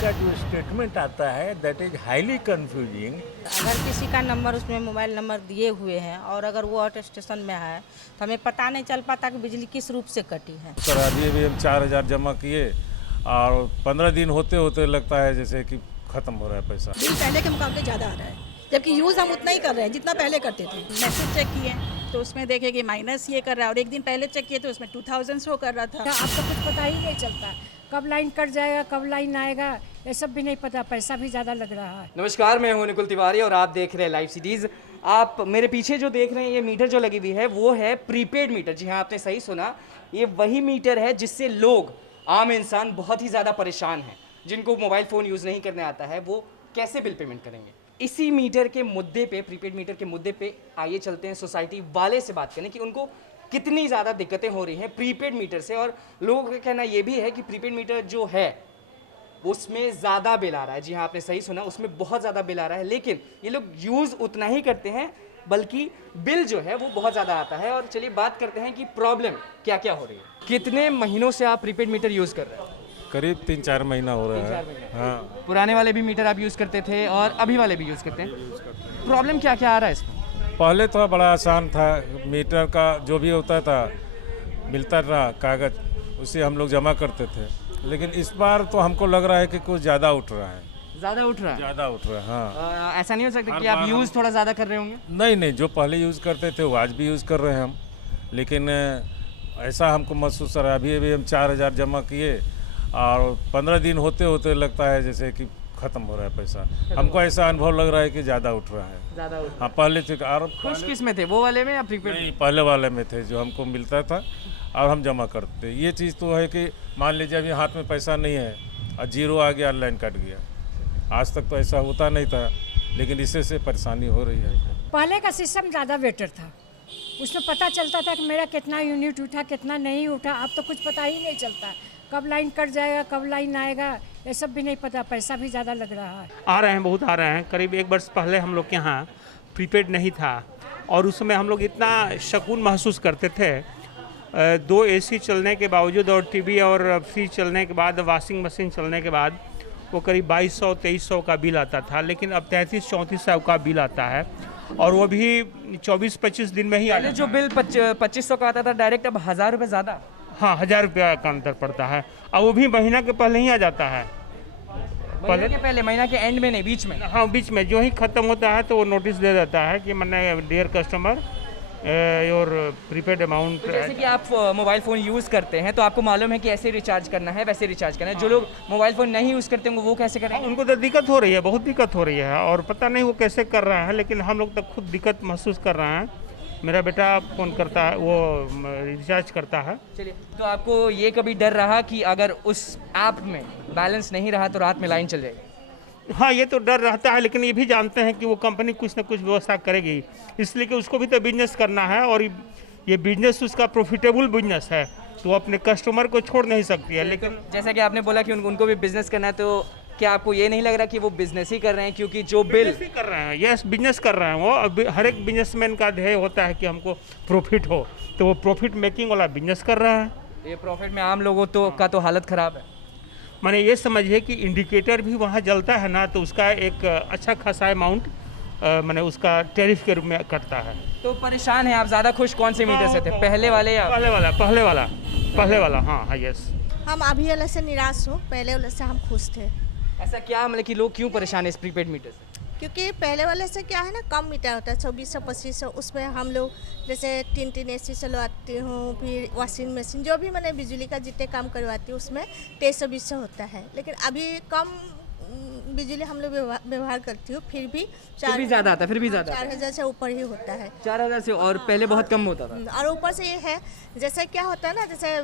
का जो स्टेटमेंट आता है दैट इज हाईली कंफ्यूजिंग। अगर किसी का नंबर उसमें मोबाइल नंबर दिए हुए हैं और अगर वो आउट स्टेशन में है तो हमें पता नहीं चल पाता कि बिजली किस रूप से कटी है। सर अभी भी हम 4,000 जमा किए और 15 दिन होते होते लगता है जैसे कि ख़त्म हो रहा है पैसा। बिल पहले के मुकाबले ज़्यादा आ रहा है, जबकि यूज़ हम उतना ही कर रहे हैं जितना पहले करते थे। मैसेज चेक किए तो उसमें देखे कि माइनस ये कर रहा है और एक दिन पहले चेक किए तो उसमें 2000 शो कर रहा था। अब तो कुछ पता ही नहीं चलता, कब लाइन कट जाएगा कब लाइन आएगा ये सब भी नहीं पता, पैसा भी ज़्यादा लग रहा है। नमस्कार, मैं हूं निकुल तिवारी और आप देख रहे हैं लाइव सिटीज़। आप मेरे पीछे जो देख रहे हैं ये मीटर जो लगी हुई है वो है प्रीपेड मीटर। जी हाँ, आपने सही सुना, ये वही मीटर है जिससे लोग, आम इंसान बहुत ही ज़्यादा परेशान हैं। जिनको मोबाइल फ़ोन यूज़ नहीं करने आता है वो कैसे बिल पेमेंट करेंगे। इसी मीटर के मुद्दे पे, प्रीपेड मीटर के मुद्दे पे आइए चलते हैं सोसाइटी वाले से बात करें कि उनको कितनी ज़्यादा दिक्कतें हो रही हैं प्रीपेड मीटर से। और लोगों का कहना ये भी है कि प्रीपेड मीटर जो है उसमें ज़्यादा बिल आ रहा है। जी हाँ, आपने सही सुना, उसमें बहुत ज़्यादा बिल आ रहा है, लेकिन ये लोग यूज़ उतना ही करते हैं बल्कि बिल जो है वो बहुत ज़्यादा आता है। और चलिए बात करते हैं कि प्रॉब्लम क्या क्या हो रही है। कितने महीनों से आप प्रीपेड मीटर यूज़ कर रहे हैं? करीब 3-4 महीना हो रहा है। हाँ, पुराने वाले भी मीटर आप यूज़ करते थे और अभी वाले भी यूज़ करते हैं। प्रॉब्लम क्या क्या आ रहा है इसमें? पहले तो बड़ा आसान था, मीटर का जो भी होता था मिलता था कागज़, उसे हम लोग जमा करते थे। लेकिन इस बार तो हमको लग रहा है कि कुछ ज़्यादा उठ रहा है। ज़्यादा उठ रहा है? ज़्यादा उठ रहा है, हाँ। ऐसा नहीं हो सकता हर कि आप बार यूज़ थोड़ा ज़्यादा कर रहे होंगे? नहीं नहीं, जो पहले यूज़ करते थे वो आज भी यूज़ कर रहे हैं हम। लेकिन ऐसा हमको महसूस हो रहा है, अभी हम 4,000 जमा किए और 15 दिन होते होते लगता है जैसे कि ख़त्म हो रहा है पैसा। हमको ऐसा अनुभव लग रहा है कि ज़्यादा उठ रहा है। ज़्यादा उठ हाँ, पहले थे और खुश किस में थे, वो वाले में या प्रीपेड? नहीं, पहले वाले में थे जो हमको मिलता था और हम जमा करते। ये चीज़ तो है कि मान लीजिए अभी हाथ में पैसा नहीं है और जीरो आ गया, लाइन कट गया। आज तक तो ऐसा होता नहीं था, लेकिन इससे से परेशानी हो रही है। पहले का सिस्टम ज़्यादा बेटर था, उसमें पता चलता था कि मेरा कितना यूनिट उठा कितना नहीं उठा। अब तो कुछ पता ही नहीं चलता, कब लाइन कट जाएगा कब लाइन आएगा ये सब भी नहीं पता, पैसा भी ज़्यादा लग रहा है। आ रहे हैं, बहुत आ रहे हैं। करीब 1 वर्ष पहले हम लोग के यहाँ प्रीपेड नहीं था और उस समय हम लोग इतना सुकून महसूस करते थे। 2 एसी चलने के बावजूद और टीवी और फ्रिज चलने के बाद, वॉशिंग मशीन चलने के बाद वो करीब 2200-2300 का बिल आता था। लेकिन अब 3300-3400 का बिल आता है और वो भी 24-25 दिन में ही आ पहले जो बिल 2500 का आता था डायरेक्ट, अब 1000 रुपये ज़्यादा। हाँ, 1000 रुपया का अंतर पड़ता है और वो भी महीना के पहले ही आ जाता है। महीना के एंड में नहीं, बीच में। हाँ, बीच में जो ही ख़त्म होता है तो वो नोटिस दे देता है कि मैंने dear customer your prepaid amount. तो जैसे कि आप मोबाइल फ़ोन यूज़ करते हैं तो आपको मालूम है कि ऐसे रिचार्ज करना है वैसे रिचार्ज करना है। जो लोग मोबाइल फ़ोन नहीं यूज़ करते होंगे वो कैसे करें? उनको तो दिक्कत हो रही है, बहुत दिक्कत हो रही है और पता नहीं वो कैसे कर रहा है, लेकिन हम लोग तो खुद दिक्कत महसूस कर रहे हैं। मेरा बेटा फ़ोन करता है, वो रिचार्ज करता है। चलिए, तो आपको ये कभी डर रहा कि अगर उस ऐप में बैलेंस नहीं रहा तो रात में लाइन चल जाएगी? हाँ, ये तो डर रहता है, लेकिन ये भी जानते हैं कि वो कंपनी कुछ ना कुछ व्यवस्था करेगी, इसलिए कि उसको भी तो बिजनेस करना है और ये बिजनेस उसका प्रॉफिटेबल बिजनेस है तो वो अपने कस्टमर को छोड़ नहीं सकती है। लेकिन जैसा कि आपने बोला कि उनको भी बिजनेस करना है, तो क्या आपको ये नहीं लग रहा कि वो बिजनेस ही कर रहे हैं? क्योंकि जो बिल कर रहे हैं, यस, बिजनेस कर रहे हैं वो। अब हर एक बिजनेसमैन का ध्येय होता है कि हमको प्रॉफिट हो, तो वो प्रॉफिट मेकिंग वाला बिजनेस कर रहा है। ये प्रॉफिट में आम लोगों का तो हालत ख़राब है। माने ये समझिए कि इंडिकेटर भी वहाँ जलता है ना, तो उसका एक अच्छा खासा अमाउंट मैंने उसका टैरिफ के रूप में कटता है। तो परेशान हैं आप? ज़्यादा खुश कौन से मीटर से थे, पहले वाले या पहले वाला? हाँ, यस। हम अभी वाले से निराश हो, पहले वाले से हम खुश थे। ऐसा क्या, मतलब कि लोग क्यों परेशान है इस प्रीपेड मीटर से? क्योंकि पहले वाले से क्या है ना, कम मीटर होता है, 2400-2500। उसमें हम लोग जैसे 3 एसी चलवाती हूँ, फिर वॉशिंग मशीन, जो भी मैंने बिजली का जितने काम करवाती हूँ उसमें 2300-2200 होता है। लेकिन अभी कम बिजली हम लोग व्यवहार करती हूँ, फिर भी ज़्यादा आता है, फिर भी ज़्यादा 4000 से ऊपर ही होता है। 4000 से, और पहले बहुत कम होता था। और ऊपर से ये है, जैसे क्या होता है ना, जैसे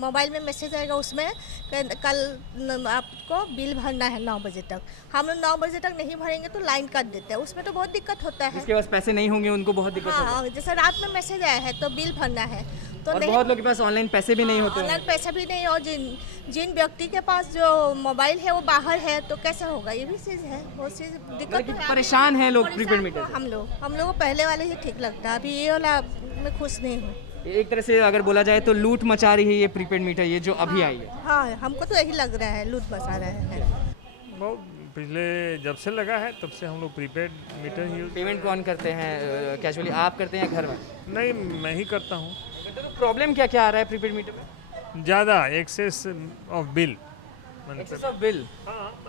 मोबाइल में मैसेज आएगा, उसमें कल आपको बिल भरना है 9 बजे तक। हम लोग 9 बजे तक नहीं भरेंगे तो लाइन काट देते हैं, उसमें तो बहुत दिक्कत होता है। जिसके पास पैसे नहीं होंगे उनको बहुत दिक्कत होगी। हाँ, जैसे रात में मैसेज आया है तो बिल भरना है, तो और बहुत लोगों के पास ऑनलाइन पैसे भी नहीं होते। ऑनलाइन पैसे भी नहीं, और जिन व्यक्ति के पास जो मोबाइल है वो बाहर है, तो कैसे होगा? ये भी चीज़ है, वो चीज़ दिक्कत। परेशान है लोग प्रीपेड मीटर से। हम लोग को पहले वाले ही ठीक लगता है, अभी ये वाला मैं खुश नहीं हूँ। एक तरह से अगर बोला जाए तो लूट मचा रही है ये प्रीपेड मीटर, ये जो अभी आई है। हाँ, हमको तो यही लग रहा है, लूट मचा रहे हैं। वो पिछले जब से लगा है तब से हम लोग प्रीपेड मीटर ही यूज। पेमेंट कौन करते हैं कैजुअली, आप करते हैं या घर में? नहीं, मैं ही करता हूँ। तो प्रॉब्लम क्या क्या आ रहा है प्रीपेड मीटर में? ज़्यादा excess of bill, excess of bill.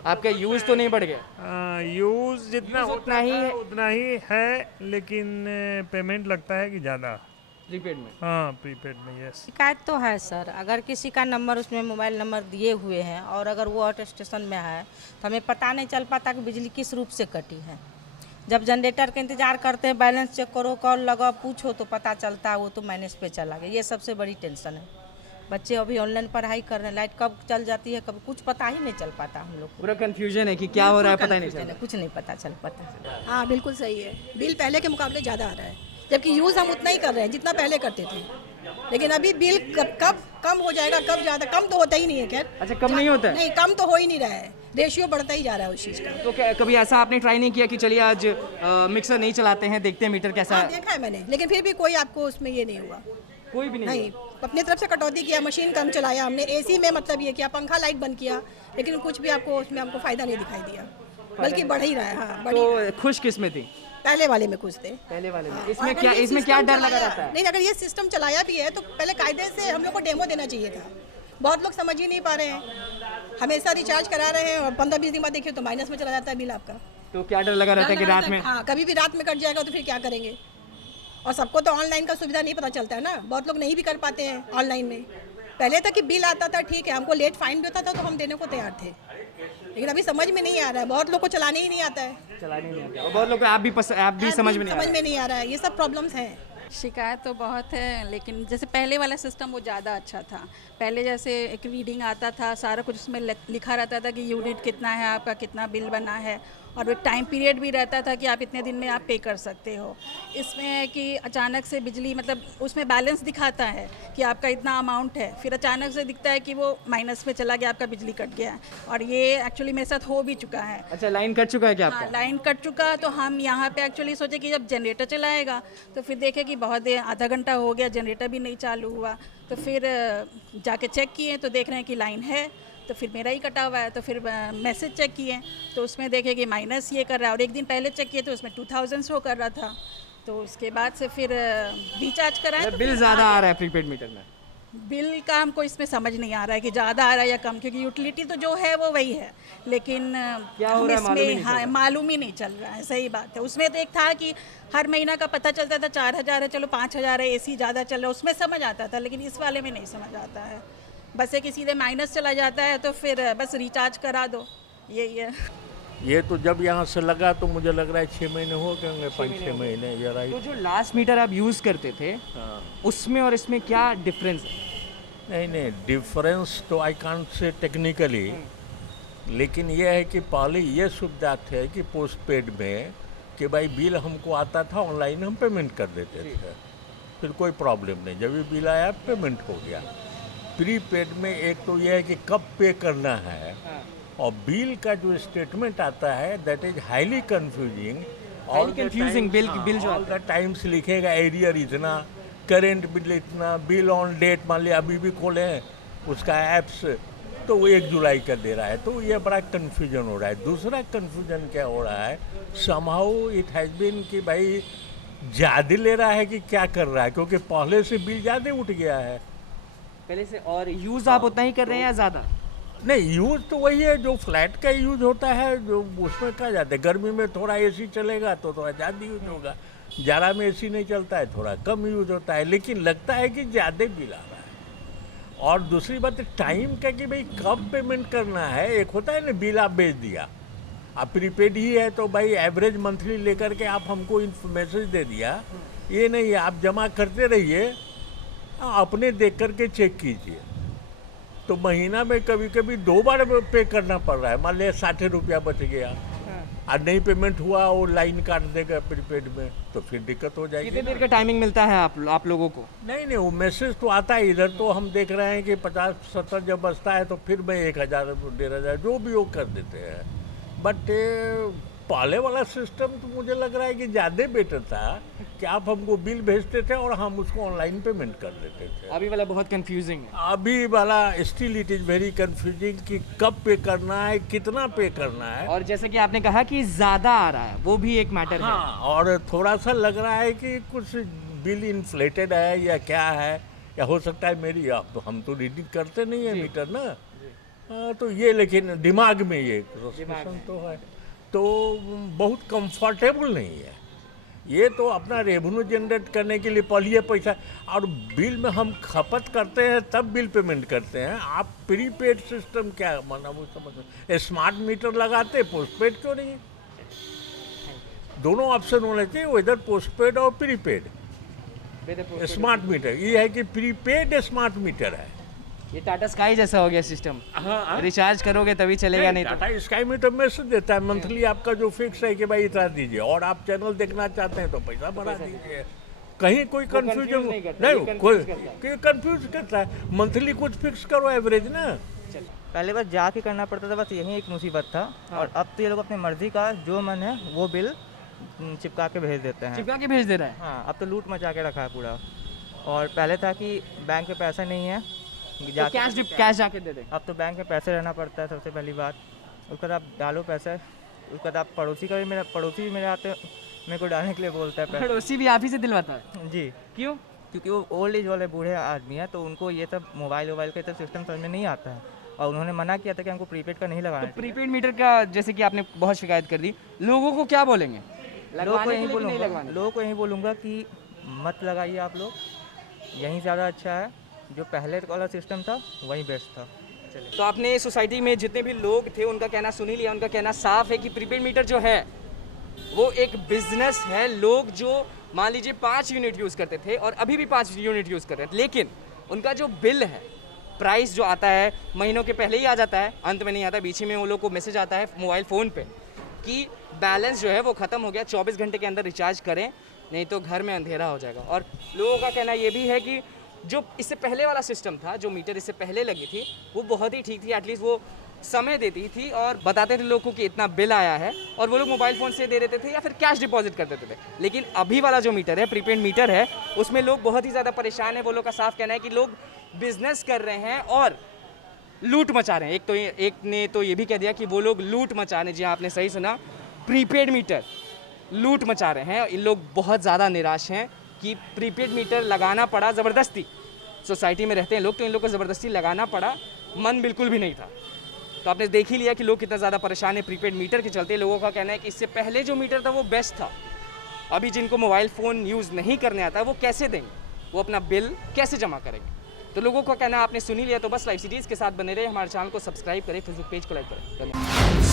आपका यूज़ तो नहीं बढ़ गया? यूज़ जितना उतना ही है, उतना ही है, लेकिन पेमेंट लगता है कि ज़्यादा प्रीपेड में। हाँ, प्रीपेड में। यस, शिकायत तो है सर, अगर किसी का नंबर उसमें मोबाइल नंबर दिए हुए हैं और अगर वो आउट स्टेशन में है तो हमें पता नहीं चल पाता कि बिजली किस रूप से कटी है। जब जनरेटर का इंतजार करते हैं, बैलेंस चेक करो, कॉल लगाओ, पूछो तो पता चलता है वो तो माइनस पे चला गया। ये सबसे बड़ी टेंशन है। बच्चे अभी ऑनलाइन पढ़ाई कर रहे हैं, लाइट कब चल जाती है, कब कुछ पता ही नहीं चल पाता हम लोग को। पूरा कंफ्यूजन है कि क्या हो रहा है, पता ही नहीं चल कुछ नहीं पता चल पाता। हाँ बिल्कुल सही है, बिल पहले के मुकाबले ज़्यादा आ रहा है, जबकि यूज़ हम उतना ही कर रहे हैं जितना पहले करते थे। लेकिन अभी बिल कब कम हो जाएगा, कब ज़्यादा, कम तो होता ही नहीं है। खैर, अच्छा, कम नहीं होता है? नहीं, कम तो हो ही नहीं रहा है, रेशियो बढ़ता ही जा रहा है उस चीज़ का। तो क्या कभी ऐसा आपने ट्राई नहीं किया कि चलिए आज मिक्सर नहीं चलाते हैं, देखते हैं मीटर कैसा हाँ, है? देखा है मैंने, लेकिन फिर भी कोई आपको उसमें ये नहीं हुआ। कोई भी नहीं नहीं, अपनी तरफ से कटौती किया, मशीन कम चलाया हमने, एसी में मतलब ये किया, पंखा लाइट बंद किया, लेकिन कुछ भी आपको उसमें हमको फ़ायदा नहीं दिखाई दिया, बल्कि बढ़ ही रहा है। हाँ, तो खुश किस में थी? पहले वाले में कुछ थे। पहले वाले में। हाँ, इसमें और क्या, अगर ये इसमें क्या सिस्टम डर लगा चलाया- रहता है? नहीं, अगर ये सिस्टम चलाया भी है तो पहले कायदे से हम लोग को डेमो देना चाहिए था। बहुत लोग समझ ही नहीं पा रहे हैं, हमेशा रिचार्ज करा रहे हैं और 15-20 दिन बाद देखिए तो माइनस में चला जाता है बिल आपका। तो क्या डर लगा रहता है कि रात में? हाँ, कभी भी रात में कट जाएगा तो फिर क्या करेंगे? और सबको तो ऑनलाइन का सुविधा नहीं पता चलता है ना, बहुत लोग नहीं भी कर पाते हैं ऑनलाइन में। पहले तक कि बिल आता था, ठीक है, हमको लेट फाइन भी होता था तो हम देने को तैयार थे, लेकिन अभी समझ में नहीं आ रहा है, बहुत लोग को चलाने ही नहीं आता है। चलाने नहीं आता, और बहुत लोग को ऐप भी समझ में नहीं आ रहा है। ये सब प्रॉब्लम्स हैं। शिकायत तो बहुत है, लेकिन जैसे पहले वाला सिस्टम वो ज़्यादा अच्छा था। पहले जैसे एक रीडिंग आता था, सारा कुछ उसमें लिखा रहता था कि यूनिट कितना है आपका, कितना बिल बना है, और एक टाइम पीरियड भी रहता था कि आप इतने दिन में आप पे कर सकते हो। इसमें है कि अचानक से बिजली मतलब उसमें बैलेंस दिखाता है कि आपका इतना अमाउंट है, फिर अचानक से दिखता है कि वो माइनस में चला गया, आपका बिजली कट गया है। और ये एक्चुअली मेरे साथ हो भी चुका है। अच्छा, लाइन कट चुका है क्या आपका? हाँ, लाइन कट चुका। तो हम यहाँ पे एक्चुअली सोचे कि जब जनरेटर चलाएगा तो फिर देखे कि बहुत देर, आधा घंटा हो गया, जनरेटर भी नहीं चालू हुआ। तो फिर जाके चेक किए तो देख रहे हैं कि लाइन है, तो फिर मेरा ही कटा हुआ है। तो फिर मैसेज चेक किए तो उसमें देखे कि माइनस ये कर रहा है, और एक दिन पहले चेक किए तो उसमें 2000 शो कर रहा था। तो उसके बाद से फिर रिचार्ज कराएं तो बिल ज़्यादा आ रहा है प्रीपेड मीटर में? बिल का हमको इसमें समझ नहीं आ रहा है कि ज़्यादा आ रहा है या कम, क्योंकि यूटिलिटी तो जो है वो वही है, लेकिन क्या हो रहा है मालूम ही नहीं चल रहा। मालूम ही नहीं चल रहा है। सही बात है। उसमें तो एक था कि हर महीना का पता चलता था 4000 है, चलो 5000 है, एसी ज़्यादा चल रहा है, उसमें समझ आता था, लेकिन इस वाले में नहीं समझ आता है। बस एक सीधे माइनस चला जाता है तो फिर बस रिचार्ज करा दो, यही है। ये तो जब यहाँ से लगा तो मुझे लग रहा है 6 महीने हो गए होंगे, 5-6 महीने। ये राइट। तो जो लास्ट मीटर आप यूज़ करते थे, उसमें और इसमें क्या डिफरेंस है? नहीं, डिफरेंस तो आई कांट से टेक्निकली, लेकिन ये है कि पहले ये सुविधा थे कि पोस्ट पेड में कि भाई बिल हमको आता था, ऑनलाइन हम पेमेंट कर देते थे, फिर कोई प्रॉब्लम नहीं, जब भी बिल आया पेमेंट हो गया। प्रीपेड में एक तो यह है कि कब पे करना है, और बिल का जो स्टेटमेंट आता है that is highly confusing. Highly confusing, bill जो ऑल द टाइम्स लिखेगा एरियर इतना, करेंट बिल इतना, बिल ऑन डेट मान लिया अभी भी खोले हैं उसका ऐप्स तो वो 1 जुलाई का दे रहा है, तो ये बड़ा कन्फ्यूजन हो रहा है। दूसरा कन्फ्यूजन क्या हो रहा है, समहाउ इट हैज़ बीन कि भाई ज़्यादा ले रहा है कि क्या कर रहा है, क्योंकि पहले से बिल ज़्यादा उठ गया है पहले से। और यूज़ आप उतना ही कर रहे हैं या ज़्यादा? नहीं, यूज़ तो वही है जो फ्लैट का यूज़ होता है, जो उसमें कहा जाता है। गर्मी में थोड़ा एसी चलेगा तो थोड़ा ज़्यादा यूज होगा, जाड़ा में एसी नहीं चलता है, थोड़ा कम यूज होता है, लेकिन लगता है कि ज़्यादा बिल आ रहा है। और दूसरी बात है टाइम का कि भाई कब पेमेंट करना है। एक होता है ना, बिल आप भेज दिया, आप प्रीपेड ही है तो भाई एवरेज मंथली लेकर के आप हमको मैसेज दे दिया, ये नहीं है, आप जमा करते रहिए, अपने देख करके चेक कीजिए। तो महीना में कभी कभी 2 बार पे करना पड़ रहा है। मान लिया 60 रुपया बच गया और नहीं पेमेंट हुआ, वो लाइन काट देगा प्रीपेड में, तो फिर दिक्कत हो जाएगी। कितनी देर का टाइमिंग मिलता है आप लोगों को? नहीं, वो मैसेज तो आता है इधर, तो हम देख रहे हैं कि 50-70 जब बचता है तो फिर मैं 1000 1500 जो भी वो कर देते हैं। बट पहले वाला सिस्टम तो मुझे लग रहा है कि ज़्यादा बेटर था कि आप हमको बिल भेजते थे और हम उसको ऑनलाइन पेमेंट कर देते थे। अभी वाला बहुत कंफ्यूजिंग है। अभी वाला still it is very confusing कि कब पे करना है, कितना पे करना है। और जैसे कि आपने कहा कि ज़्यादा आ रहा है, वो भी एक मैटर है। हाँ, और थोड़ा सा लग रहा है कि कुछ बिल इन्फ्लेटेड है या क्या है, या हो सकता है मेरी, अब हम तो रीडिंग करते नहीं है मीटर ना। तो ये लेकिन दिमाग में ये फ्रस्ट्रेशन तो है, तो बहुत कंफर्टेबल नहीं है। ये तो अपना रेवेन्यू जनरेट करने के लिए पहले पैसा, और बिल में हम खपत करते हैं तब बिल पेमेंट करते हैं। आप प्रीपेड सिस्टम क्या माना, वो समझ, स्मार्ट मीटर लगाते, पोस्टपेड क्यों नहीं? दोनों ऑप्शन होने चाहिए, इधर पोस्टपेड और प्रीपेड। स्मार्ट मीटर ये है कि प्रीपेड स्मार्ट मीटर है। ये टाटा स्काई जैसा हो गया सिस्टम। हाँ, रिचार्ज करोगे तभी चलेगा, नहीं तो टाटा स्काई में तो मैसेज देता है मंथली आपका जो फिक्स है कि भाई इतना दीजिए, और आप चैनल देखना चाहते हैं तो पैसा बढ़ा दीजिए। कहीं कोई कंफ्यूजन नहीं, कोई कंफ्यूज करता है। मंथली कुछ फिक्स करो एवरेज ना। पहले बस जाके करना पड़ता था, बस यही एक मुसीबत था। और अब तो ये लोग अपनी मर्जी का जो मन है वो बिल चिपका के भेज देते हैं। चिपका के भेज दे रहा है। हाँ, अब तो लूट मचा के रखा है पूरा। और पहले था कि बैंक में पैसा नहीं है, तो कैश जाके दे दे। अब तो बैंक में पैसे रहना पड़ता है सबसे पहली बात। उसके बाद आप डालो पैसे, उसके बाद आप पड़ोसी भी मेरे आते मेरे को डालने के लिए बोलता है पैसे। पड़ोसी भी आप ही से दिलवाता है? जी। क्यों? क्योंकि वो ओल्ड एज वाले बूढ़े आदमी है, तो उनको ये सब मोबाइल का तो सिस्टम समझ में नहीं आता है, और उन्होंने मना किया था कि हमको प्रीपेड का नहीं लगाना। तो प्रीपेड मीटर का जैसे कि आपने बहुत शिकायत कर दी, लोगों को क्या बोलेंगे? लोगों को यही बोलूँगा कि मत लगाइए आप लोग, यहीं ज़्यादा अच्छा है। जो पहले वाला सिस्टम था वही बेस्ट था। चलिए, तो आपने सोसाइटी में जितने भी लोग थे उनका कहना सुन ही लिया। उनका कहना साफ है कि प्रीपेड मीटर जो है वो एक बिजनेस है। लोग जो मान लीजिए 5 यूनिट यूज़ करते थे और अभी भी 5 यूनिट यूज़ कर रहे हैं, लेकिन उनका जो बिल है, प्राइस जो आता है महीनों के पहले ही आ जाता है, अंत में नहीं आता। बीच में वो लोग को मैसेज आता है मोबाइल फ़ोन पे कि बैलेंस जो है वो ख़त्म हो गया, 24 घंटे के अंदर रिचार्ज करें नहीं तो घर में अंधेरा हो जाएगा। और लोगों का कहना ये भी है कि जो इससे पहले वाला सिस्टम था, जो मीटर इससे पहले लगी थी, वो बहुत ही ठीक थी। एटलीस्ट वो समय देती थी और बताते थे लोगों को कि इतना बिल आया है, और वो लोग मोबाइल फ़ोन से दे देते थे या फिर कैश डिपॉजिट कर देते थे। लेकिन अभी वाला जो मीटर है, प्रीपेड मीटर है, उसमें लोग बहुत ही ज़्यादा परेशान है। वो लोग का साफ कहना है कि लोग बिजनेस कर रहे हैं और लूट मचा रहे हैं। एक ने तो ये भी कह दिया कि वो लोग लूट मचा रहे हैं। जी हाँ, आपने सही सुना, प्रीपेड मीटर लूट मचा रहे हैं। इन लोग बहुत ज़्यादा निराश हैं कि प्रीपेड मीटर लगाना पड़ा ज़बरदस्ती। सोसाइटी में रहते हैं लोग, तो इन लोग को ज़बरदस्ती लगाना पड़ा, मन बिल्कुल भी नहीं था। तो आपने देख ही लिया कि लोग कितना ज़्यादा परेशान है प्रीपेड मीटर के चलते। लोगों का कहना है कि इससे पहले जो मीटर था वो बेस्ट था। अभी जिनको मोबाइल फ़ोन यूज़ नहीं करने आता है वो कैसे देंगे, वो अपना बिल कैसे जमा करेंगे? तो लोगों का कहना आपने सुन ही लिया। तो बस लाइव सीरीज़ के साथ बने रहे, हमारे चैनल को सब्सक्राइब करें, फेसबुक पेज को लाइक करें। धन्यवाद।